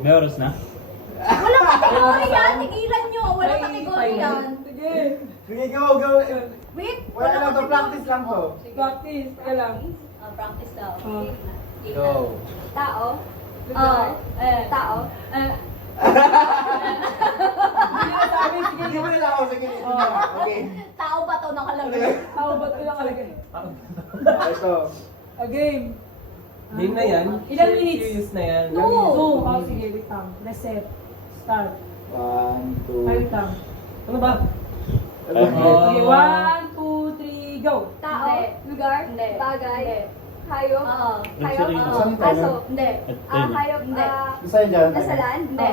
May oras na? Walang kategory yan! Tigilan nyo! Walang kategory yan! Sige. Sige, go, go. Wait! Wala lang to, practice lang to. Practice. Kaya lang. Practice daw. Oh. Go. Tao. Lugar. Tao. Sabi, sige. Sige mo na lang ako, sige. Okay. Tao ba to nakalagay? How about ko lang kalagay? Ito. A game. Game na yan. Ilang minutes? Serious na yan. Two. Oh, sige, wait lang. Let's set. Start. 1, 2. Ay, wait lang. Ano ba? Okay, 1, 2, 3, go! Tao. Lugar. Hindi. Bagay. Hayop. Hayop. Saan tayo? Aso. Hindi. Hayop. Hindi. Isa yan dyan. Nasa land? Hindi.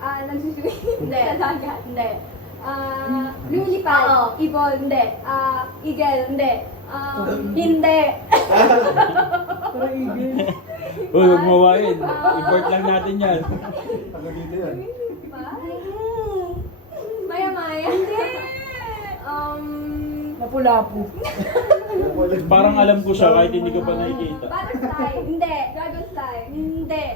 Nagsusuwi? Hindi. Sa dagat? Hindi. Lumilipad? Ibon? Hindi. Eagle? Hindi. Hindi. Parang igil. Uy, huwag mawain. Import lang natin yan. Ano dito yan? Maya-maya? Hindi. Lapu-lapu. Parang alam ko siya kahit hindi ko pa nakikita. Butterfly? Hindi. Dragonfly? Hindi.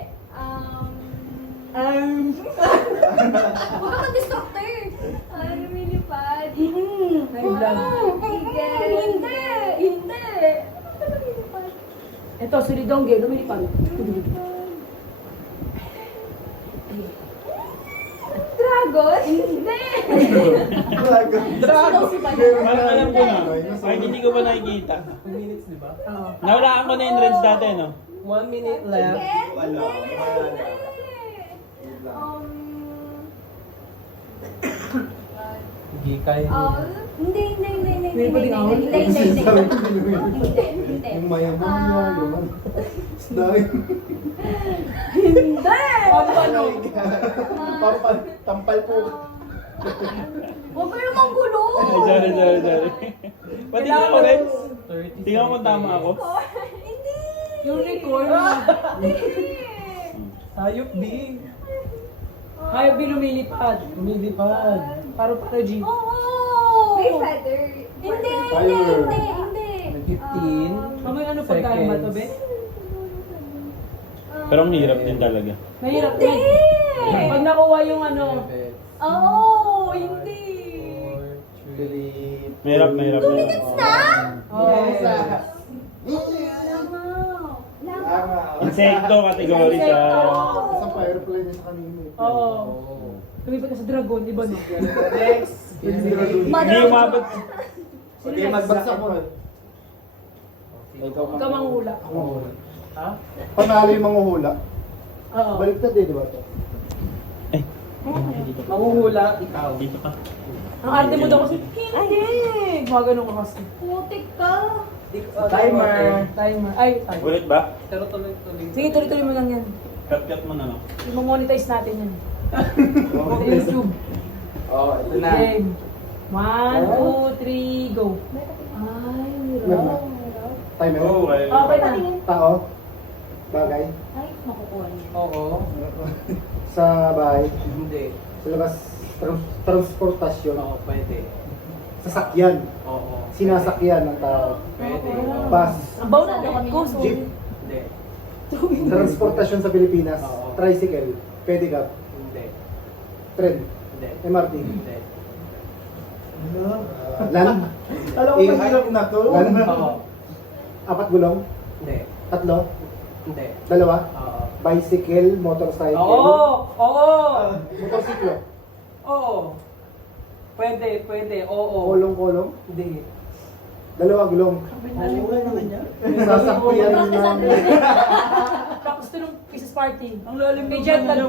Huwag ka mag-distractor. Lumilipad? May vlog. Eagle? Hindi. Hindi. Ito, Surigongge, lumilipad. Dragon? Hindi. Dragon. Parang alam ko na. Kahit hindi ko pa nakikita. 2 minutes, di ba? Oo. Nawalaan ko na yung range dati, no? 1 minute left. Wala. Gikay. Hindi. May pwedeng ahon? Hindi. Yung mayaman niya, yung ano. Dahil. Hindi. Ano? Tampal po. Huwag mo namang gulo. Ay, sorry. Pati na ako, Rex. 30 Tingnan mo tama ako. Hindi. Unicorn. Hayop, B. Hayop din lumilipad. Lumilipad. Paro-paro, G. Oo. May feather. Hindi. 15. May ano pagkain ba to, be? Pero ang hirap din talaga. Mahirap din. Pag nakuha yung ano, Oo. Hindi. 3. Mahirap. 2 minutes na? oh, Insekto, kategory sa... Sa firefly niya sa kanina. Oo. Lumipat ka sa dragon, di ba no? Next. Hindi umabot. Okay, magbagsak mo. Ikaw manghula. Ha? Panalo yung mga hula. Oo. Baliktad eh, di ba ito? Mahuhula, ikaw. Dito ka. Ang arte mo daw kasi, hindi! Gumagano ka kasi. Putik ka. Timer. Timer. Ay, timer. Ulit ba? Pero tuloy-tuloy. Sige, tuloy-tuloy mo lang yan. Cut mo na, no? I-monetize natin yan. Sa YouTube. Oh, ito na. Game. 1, 2, 3, go. Ay, Meron na. Timer. Okay. Okay na. Tao. Bagay. Ay, makukuha niya. Oo. Sa bahay. Hindi. Sa labas. Transportasyon. Oo, pwede. Sasakyan. Oo. Sinasakyan ng tao. Pwede. Bus. Ang bawa na ko. Jeep. Hindi. Transportasyon sa Pilipinas. Oo. Tricycle. Pedicab. Hindi. Tren. Hindi. MRT. Hindi. Land. Alam ko mahirap na to. Land. Oo. 4 gulong. Hindi. 3. Hindi. 2. Oo. Bicycle. Motorcycle. Oo! Oo! Motorsiklo. Oo! Pwede. Oo. Kolong-kolong. Hindi. 2 gulong. Naliwa naman niya. Sasakyan ng Tapos ito nung Kisses Party. Ang lalim kay Jet na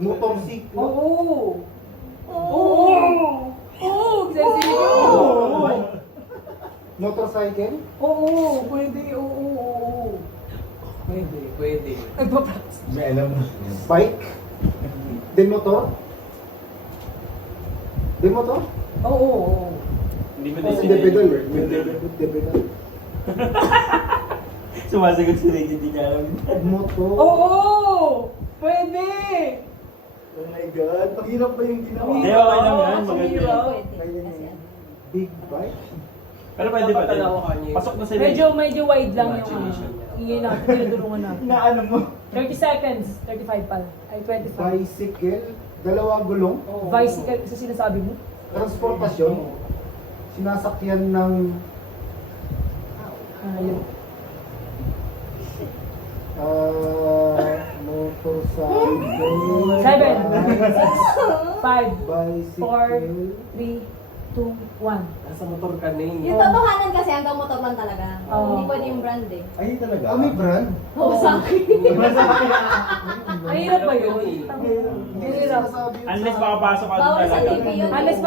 motorsiklo. Oo! Oo! Oo! Oo. Motorcycle. Oo! Pwede. Oo. Pwede. Nagpa-practice. May alam mo. Bike. Din motor. Din motor. Oo. Hindi mo Hindi pedal. din Hindi pedal. Sumasagot si Reggie, hindi niya alam. Motor. Oo! Pwede! Oh my God. Ang hirap ba yung ginawa? Hindi, okay lang yan. Ang Maganda. hirap. Big bike. Pero pwede pa din. Napapalawakan niya. Pasok na sila. Medyo wide lang yung ano. Imagination niya. ingay natin, tinutulungan natin. Na ano mo? 30 seconds, 35 pal. Ay, 25. Bicycle, dalawa gulong, Bicycle, sa sinasabi mo? transportasyon, sinasakyan ng Yun. motorcycle, 7, 5, bicycle, 3, 2, 1. Nasa motor ka na eh. Yung totohanan kasi hanggang motor lang talaga. Oo. Hindi pwede yung brand eh. Ay, talaga? may brand? Oo, sa akin. Ang hirap ba yun? Hindi Hirap. sinasabi yun Unless sa- makapasok ka doon Bawal sa talaga. TV yun. Unless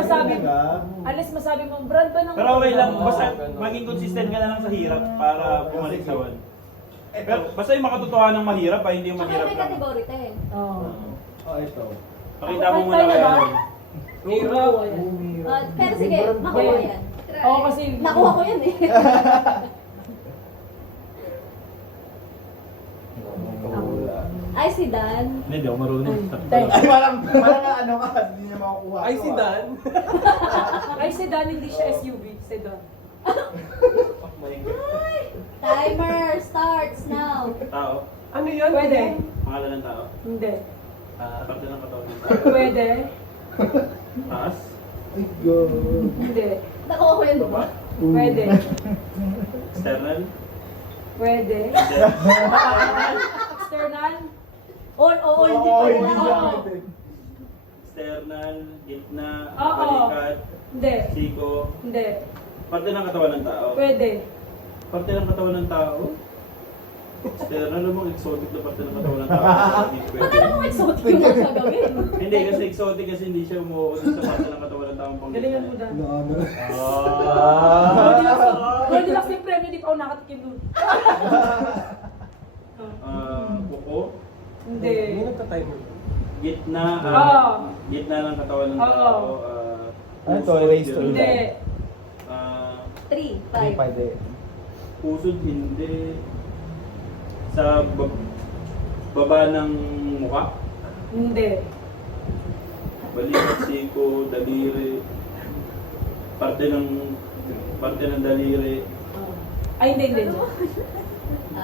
masabi mong brand ba ng Pero okay lang, basta maging consistent ka na lang sa hirap para bumalik sa one. Pero basta yung makatotohanan ng mahirap ay hindi yung Tsaka mahirap may lang. category 10. Oo. Oh, ito. Pakita mo muna kaya. Hirap. Pero sige, makuha yan. Oo, kasi... Nakuha ko yan eh. Ay, si Dan. Hindi, di ako marunong. Tay. Ay, parang ano ka, hindi niya makukuha. Ay, si Dan. Ay, sedan, hindi siya SUV. Sedan. Oh my God. Timer starts now. Tao. Ano yan? Pwede. Pangalan ng tao. Hindi. Parte ng katawan ng tao. Pwede. Taas. Ay, God. Hindi. Nakuha ko yan, Baba. diba? Pwede. External. Pwede. Hindi. External. Oo, hindi Oo, pa hindi wala. niya Oo. natin. External, gitna, Oo. balikat, Hindi. siko. Hindi. Parte ng katawan ng tao. Pwede. Parte ng katawan ng tao. External, alam mo, exotic na parte ng katawan ng tao. Hindi Ba't pwede. alam mo exotic yung mga gagawin? Hindi, kasi exotic kasi hindi siya umuukot sa parte ng katawan ng tao. Galingan mo dyan. Ano? Goldilocks yung premyo, di pa ako nakatikim doon. Buko, Hindi. Hindi nagka-timer. gitna, Oo. gitna ng katawan ng Oo. tao. Ano to, pusod, erase to? yun. Hindi. 3, 5. Pwede. Pusod, hindi. Sa baba ng mukha. Hindi. Balikat, siko, daliri. Parte ng daliri. Ay, hindi, hindi.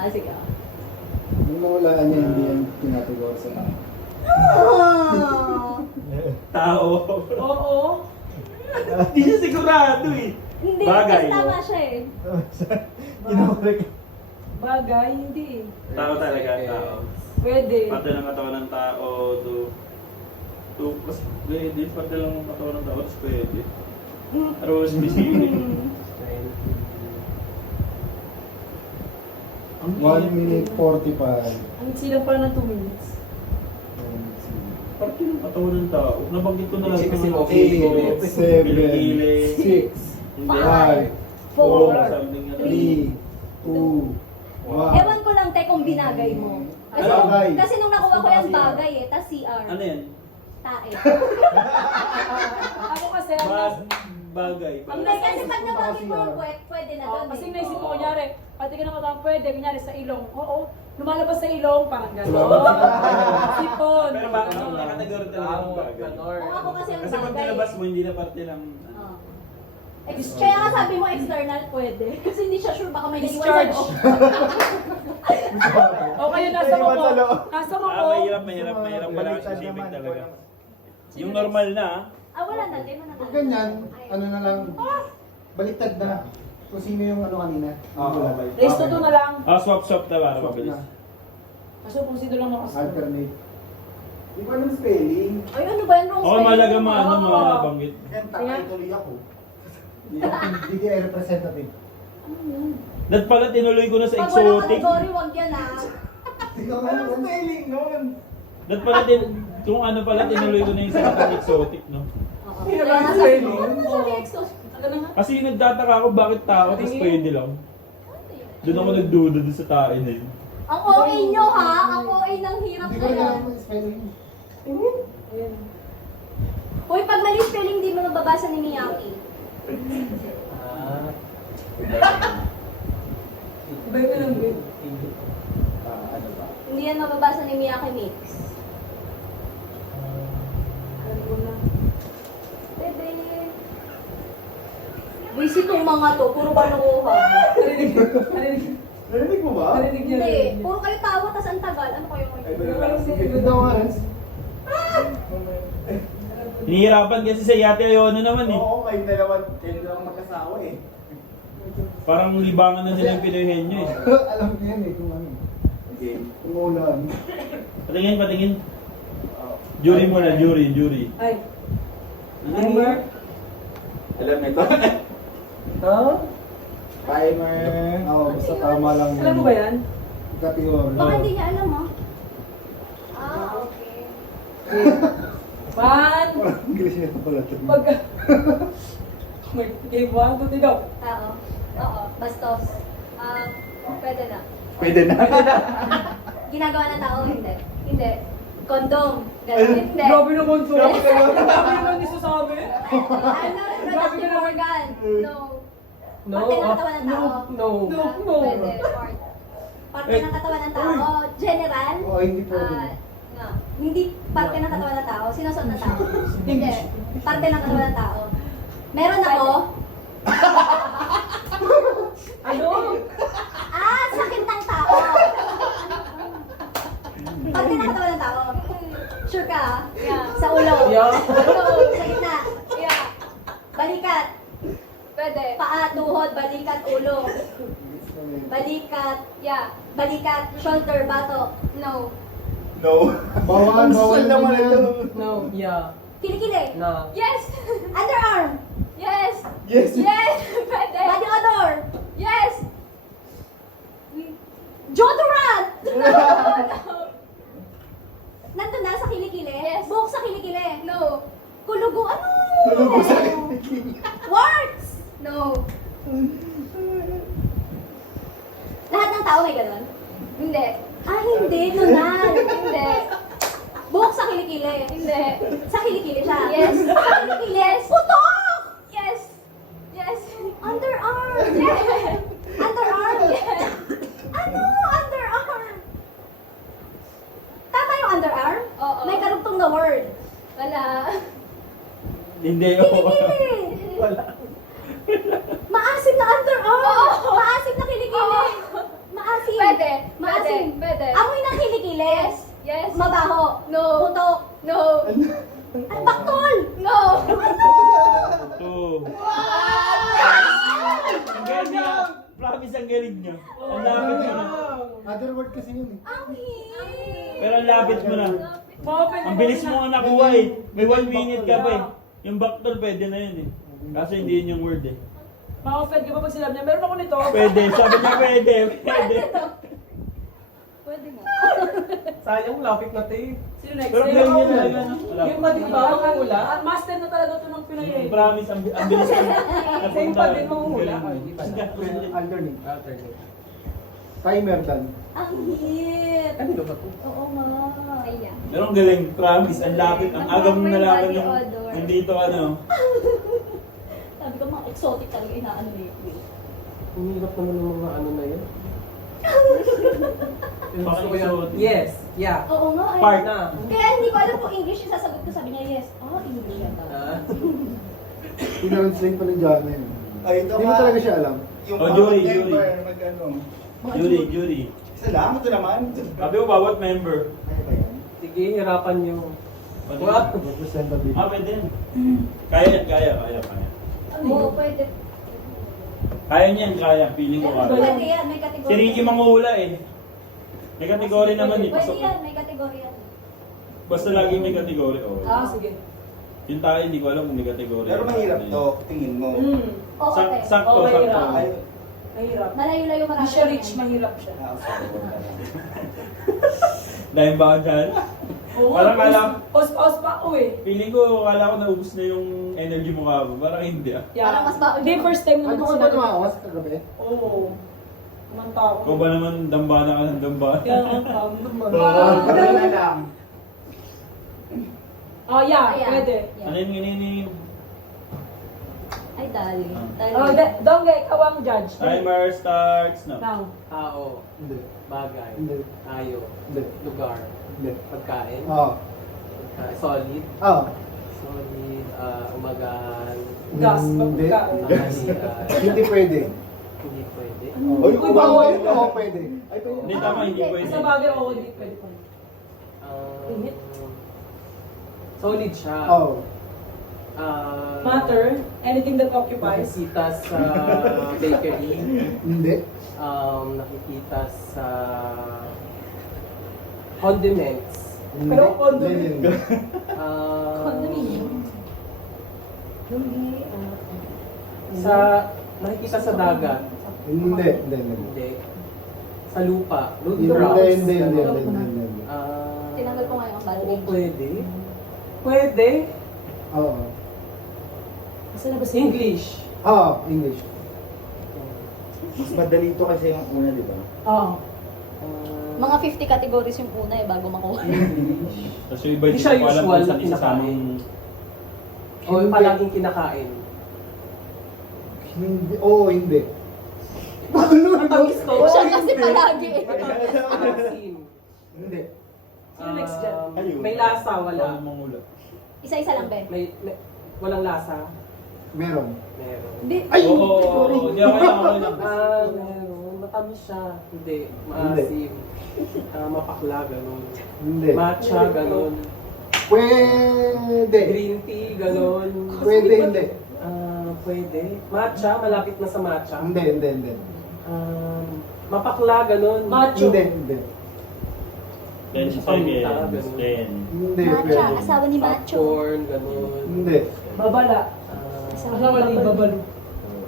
Sige. Yung nawalaan niya, hindi yan tinatigor sa Tao. Oo. Hindi siya sigurado eh. Hindi, Bagay, kasi tama no? siya eh. Kinokorek. Bagay, hindi. Tao talaga, tao. Pwede. Parte ng katawan ng tao, hindi parte lang ng katawan ng tao, tapos pwede. Pero specific. 1 minute 45. Ang silang pala ng 2 minutes. Parte ng katawan ng tao. Nabanggit ko na lang. Kasi mga okay, siko, minutes. 7, Gili-gili. 6, Hindi. 5, 4, Something ano. 3, 2, 1. Ewan ko lang, te, kung binagay mo. Kasi, Bagay. kasi nung nakuha ko yung bagay eh, tas CR. Ano yan? Tae. Ako kasi, ang Mas bagay. Hindi, kasi pag nabagay mo yung puwet, pwede na doon kasi eh. naisip ko, kunyari, pati ka na katawang pwede, kunyari sa ilong. Oo, lumalabas sa ilong, parang gano'n. Sipon. Pero bakit ang nakategori talaga ng bagay? Kung ako kasi yung Kasi pag bagay. nilabas mo, hindi na parte ng... Oo. Kaya nga sabi mo external, pwede. Kasi hindi siya sure, baka may naiwan Discharge. sa loob. O kaya nasa mo Iwan ko. sa loob. Nasa mo ko. Mahirap. Wala Baliktad specific naman, talaga. walang- Yung normal na, Wala na, tayo na. Pag ganyan, ano na lang, baliktad na. Kung sino yung ano kanina. Race to 2 na lang. swap na para Swap mabilis. na. Kaso kung sino lang nakasunod. Alternate. Di ba ng spelling? Ay, ano ba yung wrong Oo, malaga mga banggit. Yan, takay tuloy ako. Hindi kayo representative. That pala tinuloy ko na sa Pag walang exotic. category, wag yan ah. Anong spelling nun? That pala kung ano pala tinuloy ko na yung sa katang exotic, no? Oo. Hindi Kaya naman nga sabi spelling. ko, ano siya may exhaust? Ano nga? Kasi nagtataka ako bakit tao, tapos pwede lang. Doon ako nagduda doon sa tae na yun. Ang OA nyo ha, ang OA ng hirap Hindi na ko yan. alam yung spelling. Ayan. Uy, pag mali spelling, di mo nababasa ni Miyaki. Iba yung alam ko. Ano ba? Hindi yan mababasa ni Miyaki Mix. Alam ko na. Bebe. Busy tong mga to, puro kalokohan. Narinig. Narinig mo ba? Narinig niya. Hindi. Puro kayo tawa, tas ang tagal. Ano kayo mo? Ay, wala lang. Ito daw nga, Hans. Hinihirapan kasi sa yate Ayono naman eh. Oo, kayo dalawa magkasawa eh. Parang libangan na sila yung Pinoyhen nyo eh. Alam ko yan eh, kung ano. Okay. Kung ulan. Patingin, patingin. Jury muna, jury. Ay. Timer. Alam na ito. Ha? Timer. Oo, basta tama lang yun. Alam mo ba yan? Category. Baka hindi niya alam, ah. Ah, okay. One. Parang English nito pala. Pag... May game one, two, three, go. Oo. Oo. Bastos. Pwede na. Pwede na. Ginagawa ng tao, hindi. Hindi. Condom. Ganun. Hindi. Grabe naman to. Grabe naman ni sasabi. Ano? Reproductive organ. No. No. Parte ng katawan ng tao. No. No. Pwede. Parte ng katawan ng tao. General. Oo, hindi pwede. No. Hindi parte ng katawan ng tao. Sinusot ng tao. Hindi. Parte ng katawan ng tao. Meron ako. Ano? Sakit ng tao. Parte ng katawan ng tao. Sure ka? Yeah. Sa ulo. Yeah. Ulo. Sa gitna. Yeah. Balikat. Pwede. Paa, tuhod, balikat, ulo. Balikat. Yeah. Balikat, shoulder, bato. No. No. Bawal, bawal Saan naman yan. ito? No. Yeah. Kilikili. No. Yes. Underarm. Yes. Yes. Yes. Pwede. Body odor. Yes. Deodorant. No. Nandun na sa kilikili? Yes. Buhok sa kilikili? No. Kulugo. Ano? Kulugo sa kilikili. Warts. No. Lahat ng tao may ganun? Hindi. Hindi. Nunal. Hindi. Buhok sa kilikili? Hindi. Sa kilikili siya? Yes. Sa kilikili? Yes. Putok! Yes. Yes. Underarm. Yes. Underarm. Yes. Ano? Underarm. Tama yung underarm? Oo. May karugtong na word. Wala. Hindi. Kilikili. Wala. Maasim na underarm. Maasim na kilikili. Maasim. Pwede. Maasim. Pwede. Amoy ng kilikili. Yes. Yes. Mabaho. No. Putok. No. Ay, baktol. No. Ano? Oo. Ang galing niya. Promise ang galing niya. Ang lapit mo na. Other word kasi yun eh. Ang hirap. Pero ang lapit mo na. Mapapwede Ang bilis mo nga nakuha eh. May 1 minute ka pa eh. Yung backdoor pwede na yun eh. Kaso hindi yun yung word eh. Maka-offend ka pa pag sinabi niya, meron ako nito. Pwede. Sabi niya pwede. Pwede. Pwede nga. Sayang, lapit na tape. Sino next? Pero Ayun, galing ako. niya na yun. Yung madiba, ang hula. Master na talaga ito ng Pinoy eh. Promise, ang bilis mo. Same pa din mahuhula. Ang Hindi pa. galing. Alternate. Alternate. Timer done. Ang hit. Ano ba ito? Oo nga. Ayan. Pero ang galing. Promise, ang lapit. Ang aga mong nalaman Body yung odor. hindi ito ano. Sabi ko mga exotic talaga inaano lately. Ang hirap naman ng mga ano na yun. Bakit exotic? Yes. Yeah. Oo nga. Ay. Part. Na. Kaya hindi ko alam kung English yung sasagot ko. Sabi niya yes. English yan talaga. Ah. Pinanslate pa ni Jana yun. Ay, ito Hindi mo nga. talaga siya alam. Yung Oh, jury, bawat jury. member, mag-ano. Jury. Isa lang, ito naman. Sabi ko bawat member. Ano ba yan? Sige, hirapan niyo. What? Representative. Pwede yan. Kaya. Oo, pwede. Kaya niyan, kaya. Feeling ko kaya. Pwede yan. May kategory. Si Ricky manguhula eh. May kategory naman eh. Pwede Pasok. yan. May kategory yan. Basta lagi may kategory. Okay. Sige. Yung tayo, hindi ko alam kung may kategory. Pero mahirap to, tingin mo. Oo, okay. Sakto, Oo, sakto. mahirap. Ay, Mahirap. Malayo-layo marami. Hindi siya rich, mahirap siya. sorry. Dahil ba dyan? Oo, Parang alam- Os pa ako eh. Feeling ko, akala ko naubos na yung energy mo ka. Parang hindi ah. Yeah. Parang mas baon Hindi, yun. first time naman Ano ka ba sinabi. tumakas kagabi? Oo. Kumanta ako. Ikaw ba naman dambana ka ng dambana? Kaya kumanta ako naman. Ano na lang. Yeah, Ayan. pwede. Ano yun, yun? Ay, dali. Dongge, ikaw ang judge. Timer starts now. Now. Tao, Hindi. bagay, Hindi. tayo, Hindi. lugar, Hindi. pagkain, Oo. solid, Oo. solid, umagahan, Gas, Hindi. pagkain. tanghalian, Hindi pwede. Hindi pwede. Ay, Uy, bawal. Oo, pwede. Ay, pwede. Hindi tama, hindi pwede. Sa bagay, oo, hindi pwede pa. Init. Solid siya. Oo. Matter, anything that occupies. Nakikita sa bakery. Hindi. Nakikita sa condiments. Hindi. Pero condom. Hindi, hindi. Condominium. Sa nakikita sa dagat. Hindi, hindi, hindi. Hindi. Sa lupa. Root Hindi, crops. hindi, hindi, Ganon. hindi, hindi. Tinanggal ko ngayon ang Oo, bandage. pwede. Pwede. Oo. Kasi na ba si English. Oo, English. Mas madali ito kasi yung una, di ba? Oo. Mga 50 categories yung una eh, bago makuha. English. Tapos yung iba, Hindi hindi siya ko alam usual kung saan na isasamang... O palaging kinakain. Hindi. Oo, hindi. Matamis to. Siya kasi palagi eh. Asin. Hindi. Sino next dyan? Ayun. May lasa, wala. Walang mangula. Isa-isa lang, be. May walang lasa. Meron. Meron. Di, Ay! Oo, hindi ako lang, ako lang. Meron. Matamis siya. Hindi. Maasim. Mapakla, ganun. Hindi. Matcha, ganun. Pwede. Green tea, ganun. Pwede, hindi. Pwede. Matcha, malapit na sa matcha. Hindi, hindi, hindi. Mapakla, ganun. Macho. Hindi, hindi. 10 seconds, 10. Hindi, Matcha, pwede. asawa ni Macho. Popcorn, ganun. Hindi. Babala. Asawa Asawa ni Babalo.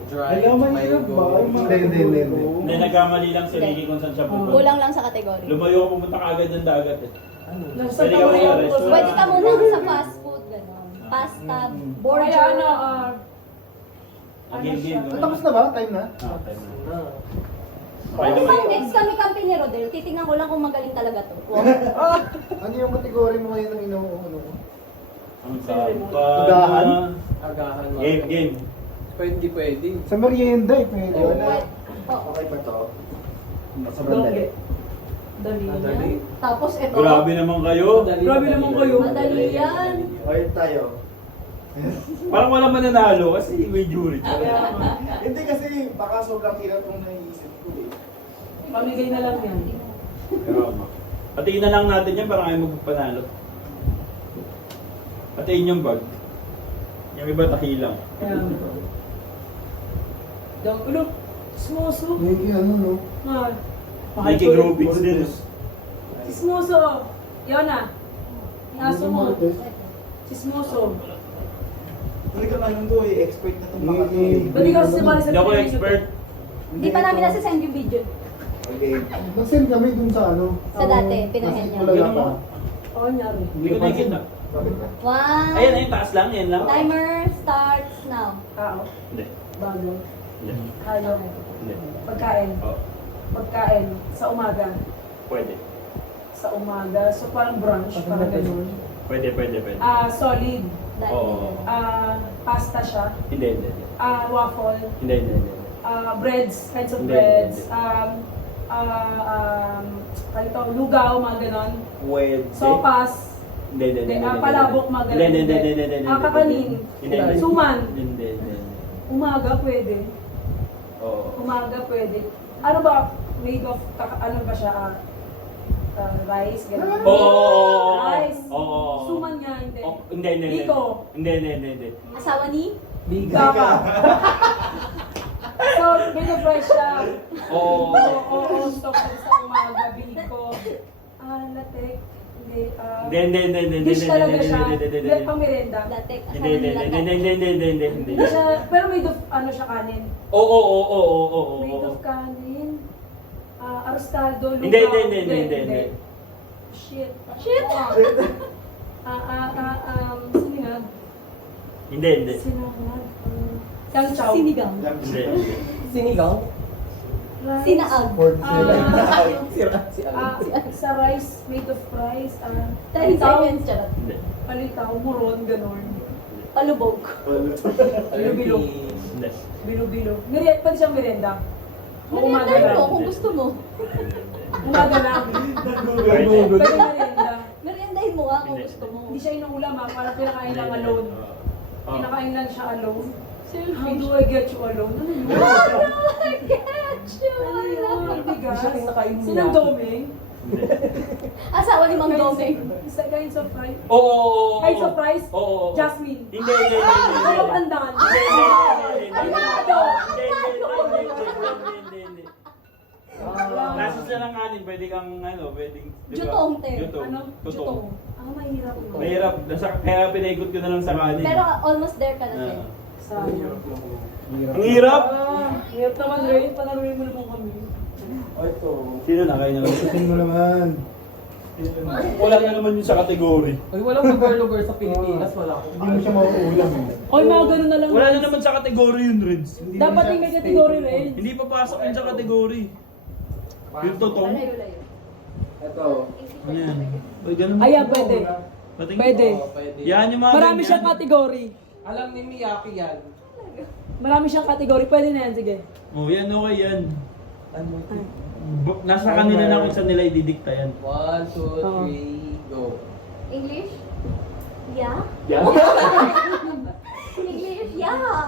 Dry, Alam, mahirap mango. ba? Ay, Hindi, hindi, hindi, hindi. Hindi, nagkamali lang si Ricky kung saan siya pupunta. Kulang lang sa kategory. Lumayo ko pumunta kagad ng dagat eh. Nasa Pwede ka muna restaurant. Pwede ka muna sa fast food, gano'n. Pasta, Kaya burger. ano, Ang game-game. siya? Tapos na ba? Time na? Ah, time na. Ah. Okay Kung naman. pag next kami kampi ni Rodel, titingnan ko lang kung magaling talaga to. Ano yung kategory mo ngayon ng inuulo ko? Ang Agahan? sapa. Agahan. mga Game, ganun. game. Pwede, pwede. Sa merienda eh, pwede. Oo. Oo. Okay pa to? Sobrang dali. Dali. Madali. Tapos ito. Grabe naman kayo. Grabe naman kayo. Madali yan. Okay tayo. Parang wala mananalo kasi may jury. Hindi kasi baka sobrang hirap yung naiisip ko eh. Pamigay na lang yan. Patiin na lang natin yan para kayo magpanalo. Patiin yung bag. Yung iba takilang. Kaya, Dang ulo. Smoso. May ano, no? Ah. Makikigropings din. Sismoso. Yona. Aso mo. Sismoso. Huli ka ngayon to eh, expert na itong mga to eh. Ba't di ka kasi sa Hindi ako expert. Hindi pa namin nasasend yung video. Okay. Nag-send kami dun sa ano. Sa dati, pinahin niya. Wala pa. Oo, nyari. Hindi ko nakikita. Bakit ba? One. Ayan, ayun, taas lang. Yan lang. Timer starts now. Tao. Hindi. Bago. Hindi. Hayop. Hindi. Pagkain. Oh, Pagkain. Sa umaga. pwede. Sa umaga. So parang brunch. Parang ganun. Pwede, pwede, pwede. Solid. Dati. Oo. Pasta siya. Hindi, hindi, hindi. Waffle. Hindi, hindi, hindi. Breads. Kinds of Hindi, breads. hindi. Lugaw, mga ganon. Pwede. Sopas. Hindi, hindi, hindi. Palabok, mga ganon. Hindi, hindi, hindi, hindi. Kakanin. Hindi, hindi. Suman. Hindi, hindi. Umaga pwede. Oo. Umaga pwede. Ano ba? Made of, ano ba siya? Rice, gano'n. Oo. Rice. Oo. Suman nga, hindi. Oh, hindi, hindi, hindi. Biko. Hindi, hindi, hindi, hindi. Asawa ni? Biga ka. So, made of rice siya. Oo. Oo, stock sa umaga. Biko. Latek. Hindi, hindi, hindi, hindi, hindi, Dish talaga hindi, siya. hindi, hindi, Hindi, hindi. pang merenda. Latek. Hindi, Asawa hindi, ni hindi, Latek. hindi, hindi, hindi, hindi, hindi. Hindi siya, pero made of, ano siya, kanin. Oo, oo, oo, oo, oo, Made oo. of kanin. Arrostado, lugaw. Hindi, hindi, hindi, hindi, hindi. Shit. Shit! Sino nga? Hindi, hindi. Sino nga? Kang Chow. Sinigang. Hindi, hindi. Sinigang? Rice. Sinaag. Fourth Sa rice, made of rice. 10 seconds, charot. Hindi. Palitaw, muron, ganon. Palubog. Bilo-bilo. Hindi. Bilo-bilo. Pwede siyang merenda. O umaga Merienda lang. mo kung gusto mo. Umaga lang. Pwede. Pwede merenda. Meriendahin mo nga kung Hindi. gusto mo. Hindi siya inuulam ha, parang pinakain lang alone. Pinakain lang siya alone. How do I get you alone? Ano yun? Ano yun? Bigas? Siya kinakain niya. Sinang doming? Asawa ni Mang Doming. Is that kinds of fries? Oo. Kinds of fries? Oo. Jasmine. Hindi. Ano pandan? Nasa siya ng kanin, pwede kang pwedeng... Jutong, te. Jutong. Ano? Jutong. Ah, mahirap. Mahirap. Kaya pinaikot ko na lang sa kanin. Pero almost there ka na, te. Ah. Sayang. Ang hirap! Hirap naman, Ray. Panaluin mo naman kami. Ito. Sino na? Kayo na lang. Tusin mo naman. Wala na naman yun sa kategory. Ay, walang lugar-lugar sa Pilipinas, wala. Hindi mo siya mauulam eh. Oy, mga ganun na lang. Wala na naman sa kategory yun, Reds. Hindi Dapat mo siya yung may category, Ray. Hindi papasok yun sa kategory. Yung totoo. Malayo-layo. Ito. Ayan. Uy, ganun. Ayan, pwede. Patingin. Pwede. Oo, pwede. Yan yung mga Marami ganyan. siyang category. Alam ni Miyaki yan. Marami siyang category. Pwede na yan, sige. Oh, yan okay yan. Nasa kanila na kung saan nila ididikta yan. 1, 2, 3, go. English? Yeah? Yan?